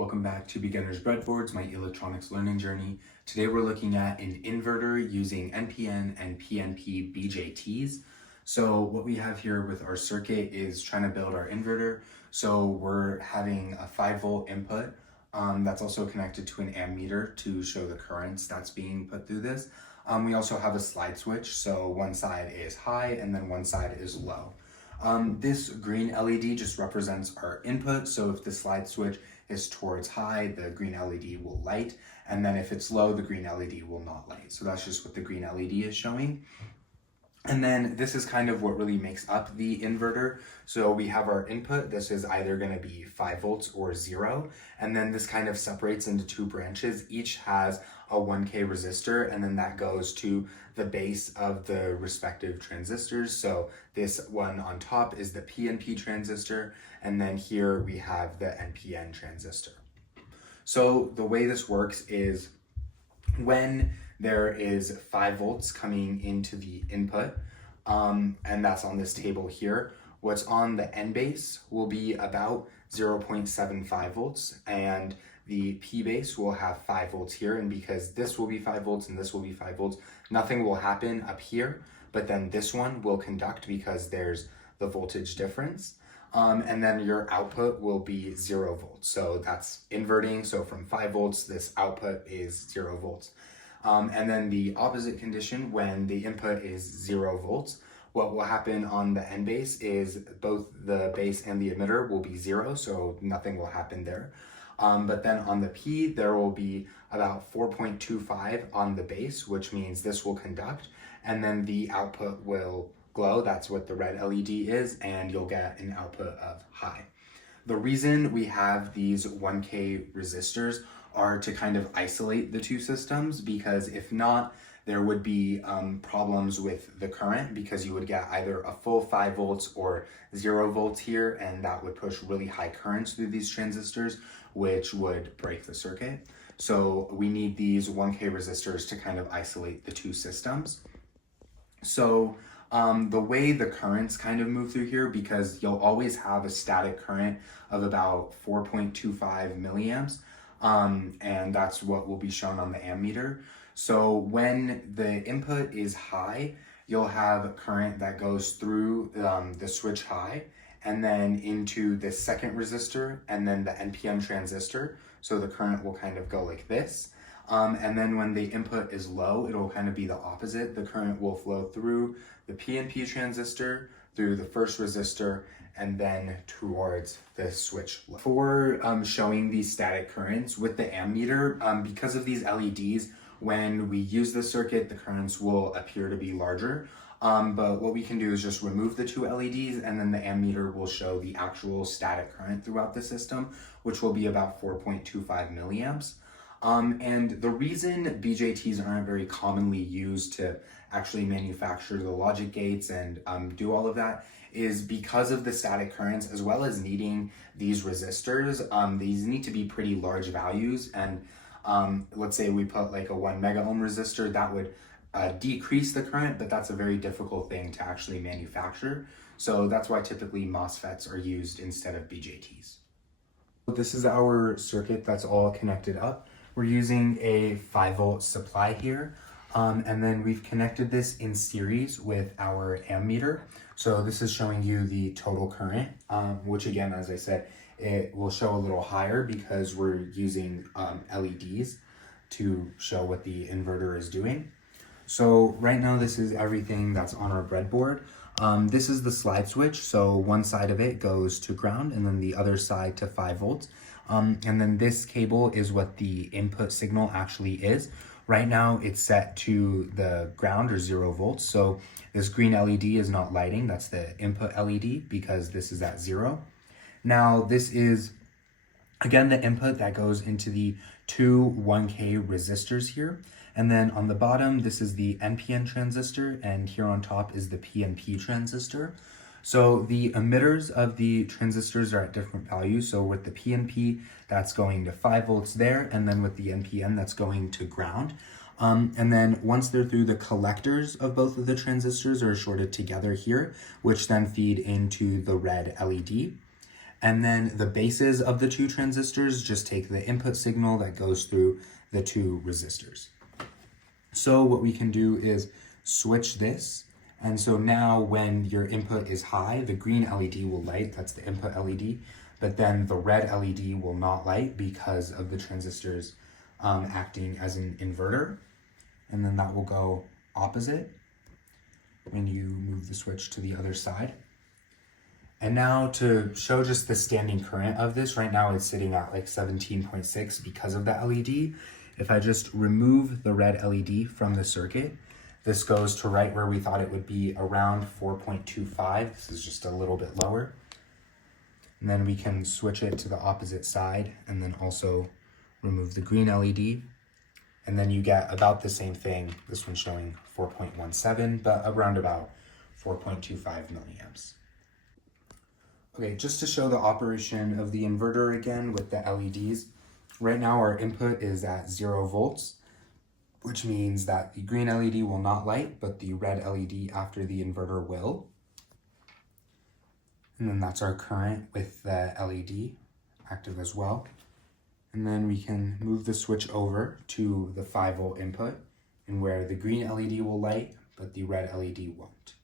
Welcome back to Beginner's Breadboards, my electronics learning journey. Today we're looking at an inverter using NPN and PNP BJTs. So what we have here with our circuit is trying to build our inverter. So we're having a 5-volt input that's also connected to an ammeter to show the currents that's being put through this. We also have a slide switch, so one side is high and then one side is low. This green LED just represents our input, so if the slide switch is towards high, the green LED will light, and then if it's low, the green LED will not light. So that's just what the green LED is showing. And then this is kind of what really makes up the inverter. So we have our input. This is either going to be 5 volts or 0. And then this kind of separates into two branches. Each has a 1K resistor, and then that goes to the base of the respective transistors. So this one on top is the PNP transistor, and then here we have the NPN transistor. So the way this works is when there is 5 volts coming into the input, and that's on this table here. What's on the N base will be about 0.75 volts, and the P base will have 5 volts here. And because this will be 5 volts and this will be 5 volts, nothing will happen up here, but then this one will conduct because there's the voltage difference. And then your output will be 0 volts. So that's inverting. So from 5 volts, this output is 0 volts. And then the opposite condition, when the input is 0 volts, what will happen on the N base is both the base and the emitter will be 0, so nothing will happen there. But then on the P, there will be about 4.25 on the base, which means this will conduct, and then the output will glow. That's what the red LED is, and you'll get an output of high. The reason we have these 1K resistors are to kind of isolate the two systems, because if not, there would be problems with the current, because you would get either a full 5 volts or 0 volts here, and that would push really high currents through these transistors, which would break the circuit. So we need these 1K resistors to kind of isolate the two systems. So the way the currents kind of move through here, because you'll always have a static current of about 4.25 milliamps, and that's what will be shown on the ammeter. So when the input is high, you'll have a current that goes through the switch high and then into the second resistor and then the NPN transistor. So the current will kind of go like this. And then when the input is low, it'll kind of be the opposite. The current will flow through the PNP transistor, through the first resistor, and then towards the switch. For showing these static currents with the ammeter, because of these LEDs, when we use the circuit, the currents will appear to be larger. But what we can do is just remove the two LEDs, and then the ammeter will show the actual static current throughout the system, which will be about 4.25 milliamps. And the reason BJTs aren't very commonly used to actually manufacture the logic gates and do all of that is because of the static currents, as well as needing these resistors. These need to be pretty large values, and let's say we put like a 1 mega ohm resistor, that would decrease the current, but that's a very difficult thing to actually manufacture. So that's why typically MOSFETs are used instead of BJTs. This is our circuit that's all connected up. We're using a 5 volt supply here, and then we've connected this in series with our ammeter. So this is showing you the total current, which again, as I said, it will show a little higher because we're using LEDs to show what the inverter is doing. So right now, this is everything that's on our breadboard. This is the slide switch. So one side of it goes to ground and then the other side to 5 volts. And then this cable is what the input signal actually is. Right now it's set to the ground or 0 volts. So this green LED is not lighting. That's the input LED because this is at 0. Now this is, again, the input that goes into the two 1K resistors here. And then on the bottom, this is the NPN transistor, and here on top is the PNP transistor. So the emitters of the transistors are at different values. So with the PNP, that's going to 5 volts there, and then with the NPN, that's going to ground. And then once they're through, the collectors of both of the transistors are shorted together here, which then feed into the red LED. And then the bases of the two transistors just take the input signal that goes through the two resistors. So what we can do is switch this. And so now when your input is high, the green LED will light, that's the input LED, but then the red LED will not light because of the transistors acting as an inverter. And then that will go opposite when you move the switch to the other side. And now to show just the standing current of this, right now it's sitting at like 17.6 because of the LED. If I just remove the red LED from the circuit, this goes to right where we thought it would be, around 4.25. This is just a little bit lower. And then we can switch it to the opposite side and then also remove the green LED. And then you get about the same thing. This one's showing 4.17, but around about 4.25 milliamps. Okay, just to show the operation of the inverter again with the LEDs. Right now our input is at 0 volts, which means that the green LED will not light, but the red LED after the inverter will. And then that's our current with the LED active as well. And then we can move the switch over to the 5 volt input, and where the green LED will light, but the red LED won't.